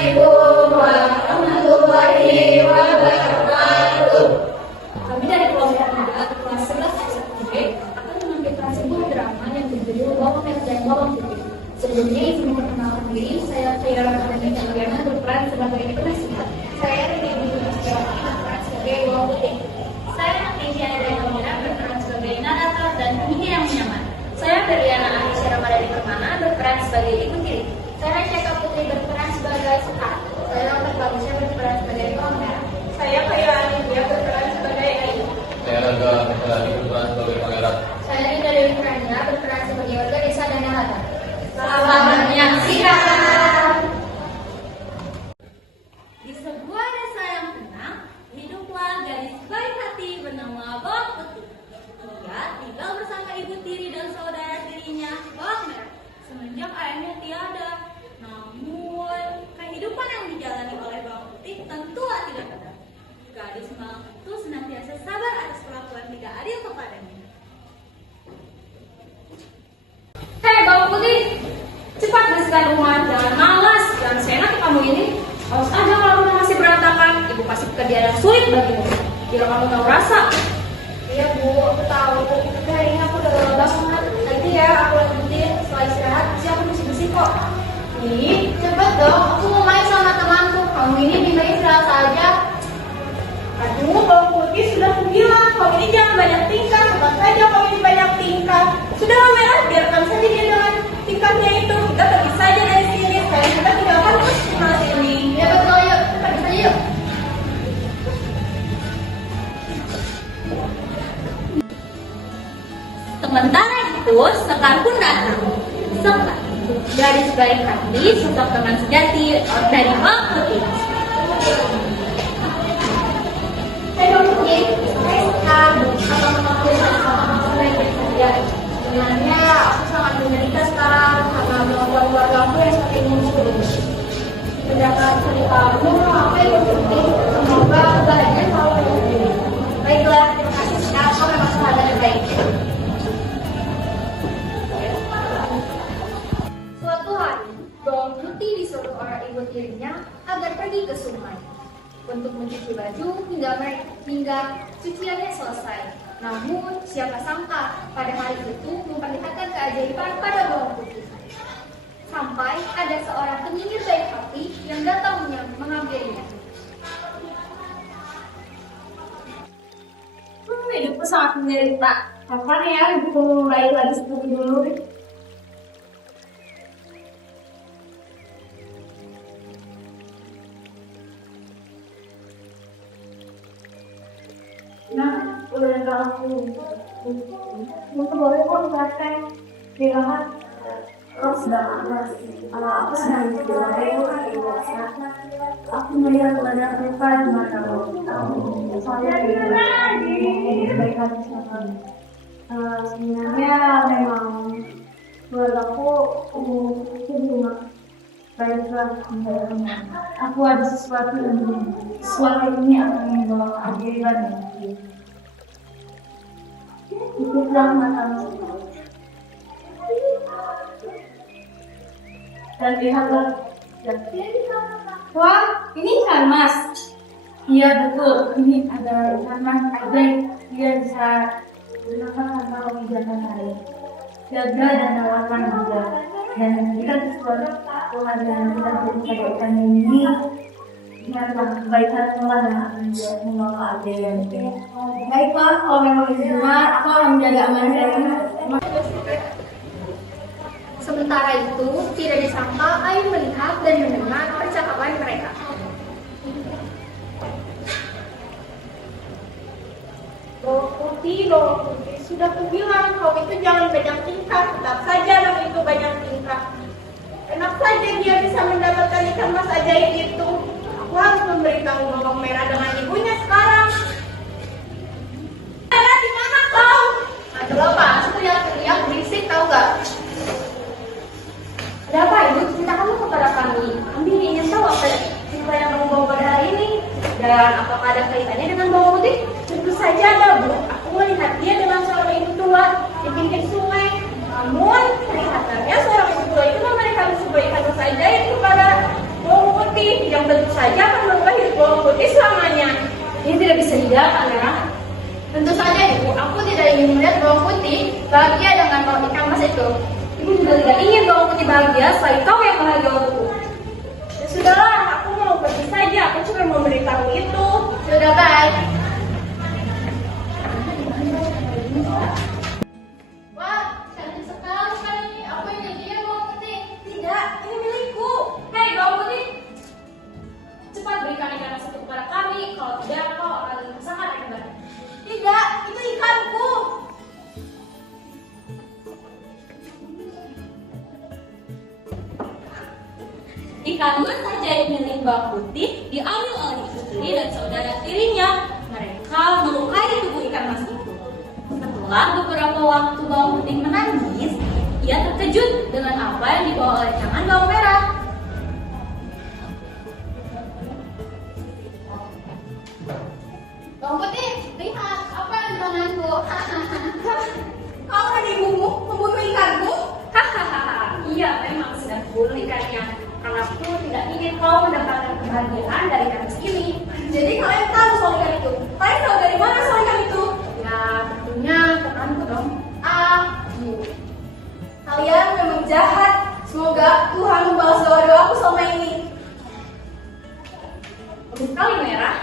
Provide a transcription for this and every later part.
Assalamualaikum warahmatullahi wabarakatuh. Kami dari kelompok muda kelas 11 SMB akan menampilkan sebuah drama yang berjudul Bawang Merah dan Bawang Putih. Sebelumnya izin memperkenalkan diri, saya Khaira Ramadhani Chandriana berperan sebagai penasihat. Saya Rini Budi Mustiawati berperan sebagai Bawang Putih. Saya Natia Dayana berperan sebagai narator dan penyihir yang menyamar. Saya Berliana Aisyah Ramadhani Permana berperan sebagai ibu tiri. Saya Ceka Putri berperan sebagai Sekar. Saya Otak Bagusnya berperan sebagai Bawang Merah. Saya Khaira Anindya berperan sebagai Ayu. Saya Raga Mekali berperan sebagai Pangeran. Saya Rina Dewi Prania berperan sebagai warga desa Danahata. Selamat menyaksikan. Di sebuah desa yang tenang, hiduplah gadis baik hati bernama Bawang Putih. Ia tinggal bersama ibu tiri dan saudara tirinya, Bawang Merah. Semenjak ayahnya tiada, namun kehidupan yang dijalani oleh Bawang Putih tentulah tidak mudah. Gadis malang itu senantiasa sabar atas perlakuan tidak adil kepadanya. Hei Bawang Putih, cepat bersihkan rumah, jangan malas, jangan seenak kamu ini. Awas aja kalau rumah masih berantakan, ibu kasih pekerjaan yang sulit bagimu. Bila kamu tahu rasa. Iya bu, aku tahu. Tapi hari ini aku udah lelah banget. Nanti ya aku lanjutin setelah istirahat. Siapa bersih-bersih kok. Ih, cepet dong. Aku mau main sama temanku. Kamu ini bisa istirahat saja. Aduh, Bawang Putih sudah kubilang, kau ini jangan banyak tingkah, sebab saja kau ini banyak tingkah. Sudahlah Merah, biarkan saja dia dengan tingkahnya itu. Kita pergi saja dari sini, supaya kita tidak akan terus kenal sini. Ya betul, yuk. Pergi saja yuk. Sementara itu, Sekar pun datang. Sekar, gadis baik hati, sosok teman sejati dari Bawang Putih. Hai Bawang Putih, hai Sekar. Apa kamu baik-baik saja? Sebenarnya aku sangat menderita sekarang karena melakukan keluarga aku yang seperti musuh. Mendapat ceritamu, apa yang Putih? Semoga kebahagiaan selalu terjadi. Baiklah, terima kasih Sekar. Kau memang sahabat yang baik. Suatu hari, Bawang Putih disuruh orang ibu tirinya agar pergi ke sungai untuk mencuci baju hingga cuciannya selesai. Namun, siapa sangka pada hari itu memperlihatkan keajaiban pada Bawang Putih. Sampai ada seorang penyihir baik hati yang datang mengambilnya. Hidupku sangat menderita. Kapan ya hidupku baik lagi seperti dulu? Nah, udah aku mungkin boleh kok praktek bilangan terus aku sedang aku melihat ada luka di matamu. Saya baik hati sekali. Sebenarnya memang keluargaku cuma baiklah. Aku ada sesuatu yang suara ini akan membawa keajaiban. Tutuplah matamu dan lihatlah. Wah, ini kan Mas. Iya betul, ini ada tanaman ajaib. Dia bisa gunakan kalau di jalan hari. Jaga dan rawatkan juga. Dan jika sesuatu yang kita berikan ini, ingatlah kebaikan Allah yang akan membawa keajaiban. Baiklah, kalau memang benar, aku akan menjaga amanah dari ini. Sementara itu, tidak disangka Ayu melihat dan mendengar percakapan mereka. Bawang Putih, sudah kubilang kau itu jangan banyak tingkah, tetap saja anak itu banyak tingkah. Enak saja dia bisa mendapatkan ikan mas ajaib itu. Aku harus memberitahu Bawang Merah dengan ibunya sekarang. Merah di mana kau? Aduh apaan sih teriak-teriak berisik tahu gak? Ada apa ibu? Cerita kamu kepada kami. Kami ingin tahu apa cerita yang kamu bawa pada hari ini. Dan apakah ada kaitannya dengan Bawang Putih? Tentu saja ada Bu. Aku melihat dia dengan seorang ibu tua di pinggir sungai. Namun kelihatannya seorang ibu tua itu memberikan sebuah ikan mas ajaib kepada Bawang Putih. tidak, Pangeran? Tentu saja Ibu, aku tidak ingin melihat bawang putih bahagia dengan bawang ikan mas itu. Ibu juga tidak ingin bawang putih bahagia selain kau yang bahagia untukku. Ya sudahlah, aku mau pergi saja. Aku cuma mau memberitahu itu. Sudah baik. Wah, cantik sekali kali ini. Aku ingin dia bawang putih. Tidak, ini milikku. Hei, bawang putih. Cepat berikan ikan mas itu kepada kami. Kalau tidak, kau akan sangat hebat. Tidak, itu ikanku. Ikan mas ajaib milik bawang putih diambil oleh istri dan saudara tirinya. Mereka melukai tubuh ikan mas itu. Setelah beberapa waktu bawang putih menangis, ia terkejut dengan apa yang dibawa oleh tangan bawang merah. Bawang putih, lihat apa yang di tanganku. Kau dan ibumu membunuh ikanku? Hahaha, iya memang sudah bunuh ikannya. Karena aku tidak ingin kau mendapatkan kebahagiaan dari ikan mas ini. Jadi kalian tahu soal ikan itu? Kalian tahu dari mana soal ikan itu? Ya, tentunya temanku dong. Kalian memang jahat. Semoga Tuhan membalas doa-doaku selama ini. Bagus sekali merah.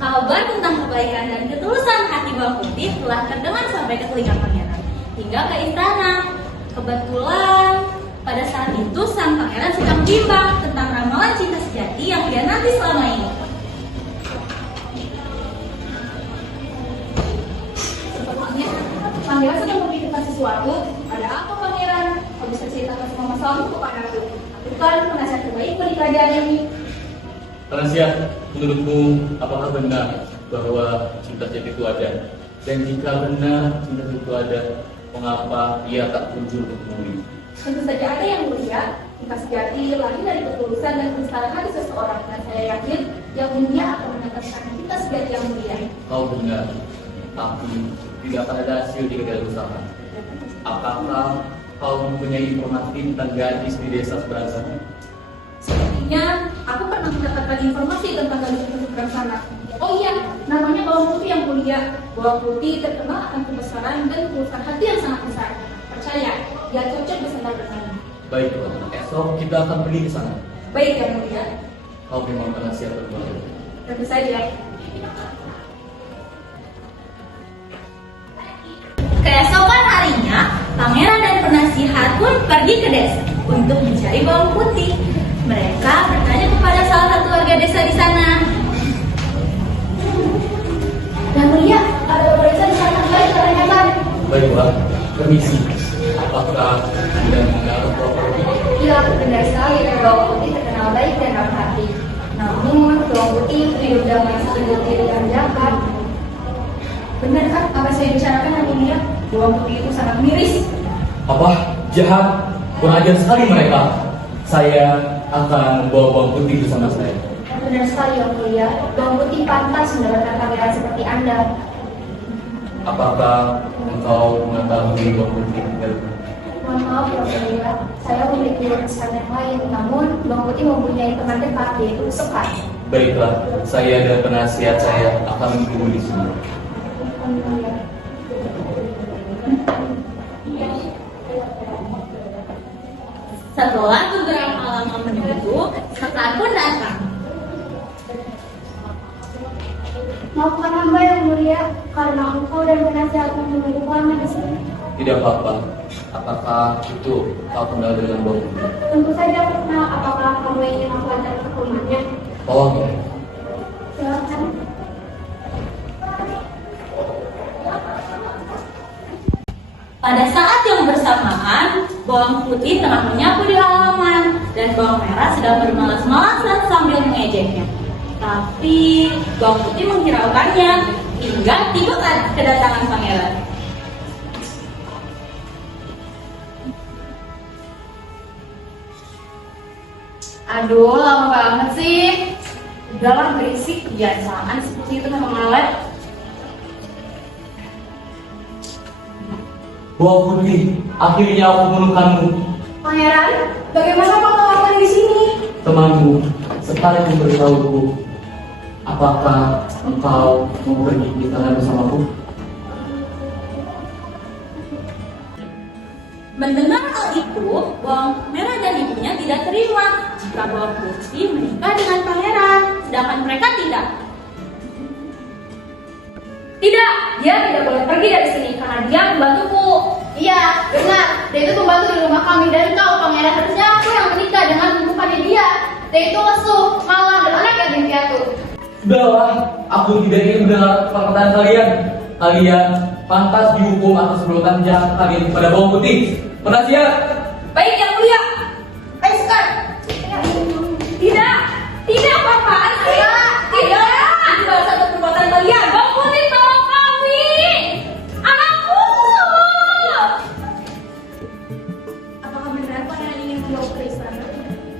Kabar tentang kebaikan dan ketulusan hati bawang putih telah terdengar sampai ke telinga pangeran hingga ke istana. Kebetulan pada saat itu sang pangeran sedang bimbang tentang ramalan cinta sejati yang dia nanti selama ini. Sepertinya pangeran sedang memikirkan sesuatu. Ada apa pangeran? Kau bisa ceritakan semua masalahmu kepadaku. Aku kan penasihat terbaik di kerajaan ini. Penasihat, menurutmu apakah benar bahwa cinta sejati itu ada? Dan jika benar cinta sejati itu ada, mengapa ia tak kunjung menemui? Tentu saja ada yang mulia. Cinta sejati lahir dari ketulusan dan kebesaran hati seseorang. Dan saya yakin yang mulia akan mendatangkan cinta sejati yang mulia. Kau benar, tapi tidak akan ada hasil jika tidak berusaha. Apakah kau mempunyai informasi tentang gadis di desa seberang sana? Sepertinya aku pernah mendapatkan informasi tentang gadis itu seberang sana. Oh iya, namanya bawang putih yang mulia. Bawang putih terkenal akan kebesaran dan ketulusan hati yang sangat besar. Percaya, dia cocok bersandar bersama. Baiklah, esok kita akan pergi ke sana. Baik yang mulia, Kau memang penasihat terbaik. tentu saja. Keesokan harinya, pangeran dan penasihat pun pergi ke desa untuk mencari bawang putih. Mereka bertanya kepada salah satu warga desa di sana. Yang mulia, ada beberapa di sana baik ternyata. Baiklah, permisi. Apakah Anda mengenal bawang putih? Iya, benar sekali. Bawang putih terkenal baik dan ramah hati. Namun, bawang putih hidup damai sehidup dengan jahat. Benar kan apa saya bicarakan yang mulia? Bawang putih itu sangat miris. Apa? Jahat? Kurang ajar sekali mereka. Saya akan membawa bawang putih bersama saya. Benar sekali yang mulia. Bawang putih pantas mendapatkan pangeran seperti Anda. Apakah engkau mengetahui bawang putih tinggal? Mohon maaf yang mulia, saya memiliki urusan yang lain. Namun, bawang putih mempunyai teman dekat yaitu Sekar. Baiklah, saya dan penasihat saya akan menunggu di sini. Setelah beberapa lama menunggu, Sekar pun datang. Maafkan hamba yang mulia, karena engkau dan penasihat menunggu lama di sini. Tidak apa-apa. Apakah itu kau kenal dengan bawang putih? Tentu saja aku kenal. Apakah kamu ingin aku antar ke rumahnya? Tolong ya. Silakan. Pada saat yang bersamaan, bawang putih tengah menyapu di halaman dan bawang merah sedang bermalas-malasan sambil mengejeknya. Tapi bawang putih menghiraukannya hingga tiba kedatangan pangeran. Aduh, lama banget sih. Udahlah berisik, kebiasaan seperti itu memang melek. Bawang putih, akhirnya aku menemukanmu. Pangeran, bagaimana kau tawarkan di sini? Temanmu, sekarang memberitahuku, apakah engkau mau pergi di tanah bersamaku? Mendengar hal itu, bawang merah dan ibunya tidak terima jika bawang putih menikah dengan pangeran, sedangkan mereka tidak. Tidak, dia tidak boleh pergi dari sini karena dia membantuku. Iya, benar. Dia itu pembantu di rumah kami dan kau, pangeran, harusnya aku yang menikah dengan bukannya dia. Dia itu lesu, malang, dan anak yatim piatu. Sudahlah, aku tidak ingin mendengar perkataan kalian. Kalian pantas dihukum atas perbuatan jahat kalian kepada bawang putih. Pernah siap? Baik, yang mulia. Ayo sekarang. Tidak, tidak apa-apaan sih. Tidak, itu salah satu perbuatan kalian. Bawang putih tolong kami. Anakku. Apakah benar pangeran ingin membawa ke istana?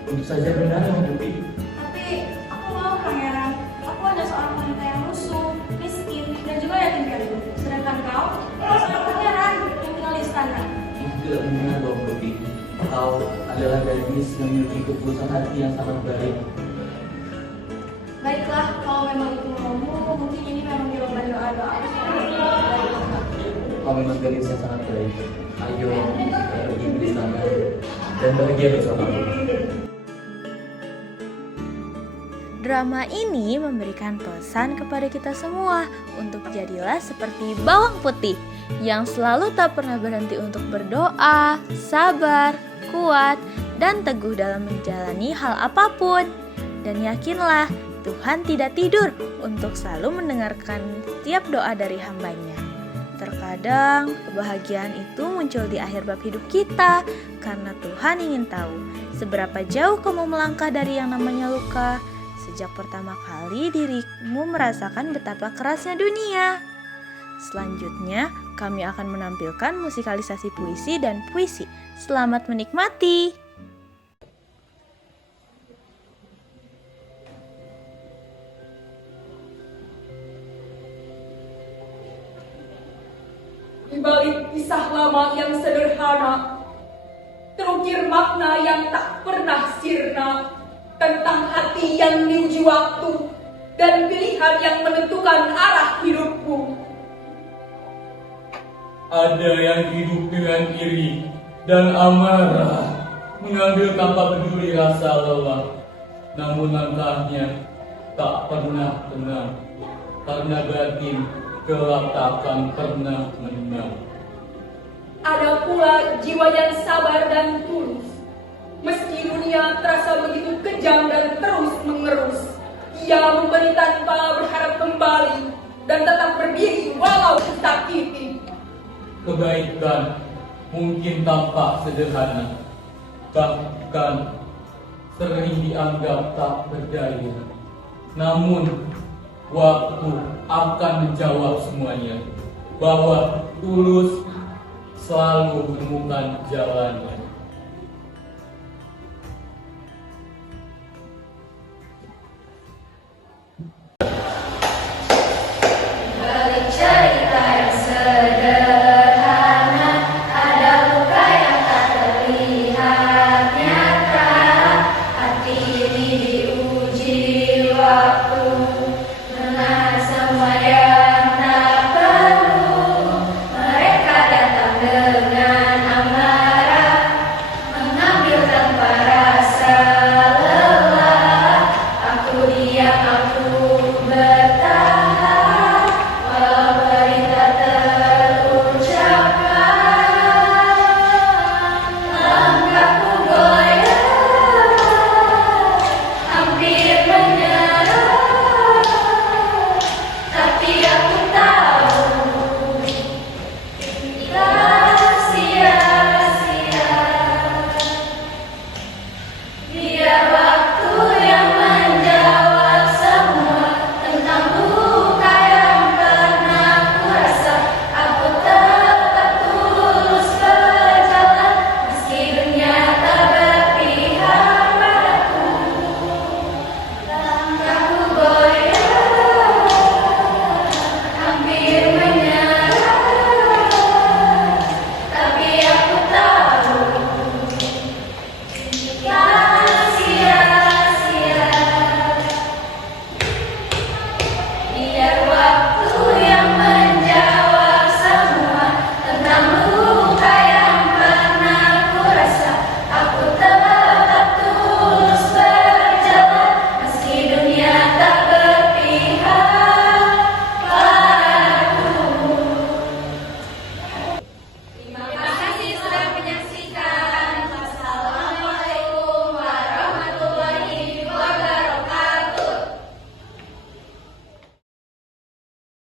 Tentu saja benar, bawang putih. Tapi aku mau pangeran. Aku ada seorang wanita yang lusuh, miskin, dan juga yatim piatu. Sedangkan kau seorang pangeran yang tinggal di istana. Itu tidak benar, bawang putih. Kau adalah gadis yang memiliki ketulusan hati yang sangat baik. Baiklah, kalau memang itu maumu, mungkin ini memang jawaban doa-doa aku. Kau memang gadis yang sangat baik. Ayo, kita pergi ke sana dan bahagia bersamaku. Drama ini memberikan pesan kepada kita semua untuk jadilah seperti bawang putih yang selalu tak pernah berhenti untuk berdoa, sabar, kuat, dan teguh dalam menjalani hal apapun. Dan yakinlah, Tuhan tidak tidur untuk selalu mendengarkan setiap doa dari hambanya. Terkadang kebahagiaan itu muncul di akhir bab hidup kita karena Tuhan ingin tahu seberapa jauh kamu melangkah dari yang namanya luka sejak pertama kali dirimu merasakan betapa kerasnya dunia. Selanjutnya, kami akan menampilkan musikalisasi puisi dan puisi. Selamat menikmati! Di balik kisah lama yang sederhana, terukir makna yang tak pernah sirna tentang hati yang diuji waktu dan pilihan yang menentukan arah hidupku. Ada yang hidup dengan iri dan amarah, mengambil tanpa peduli rasa lelah. Namun langkahnya tak pernah tenang, karena batin gelap tak akan pernah menang. Ada pula jiwa yang sabar dan tulus. Meski dunia terasa begitu kejam dan terus mengerus, ia memberi tanpa berharap kembali dan tetap berdiri walau disakiti. Kebaikan mungkin tampak sederhana, bahkan sering dianggap tak berdaya. Namun, waktu akan menjawab semuanya, bahwa tulus selalu menemukan jalannya.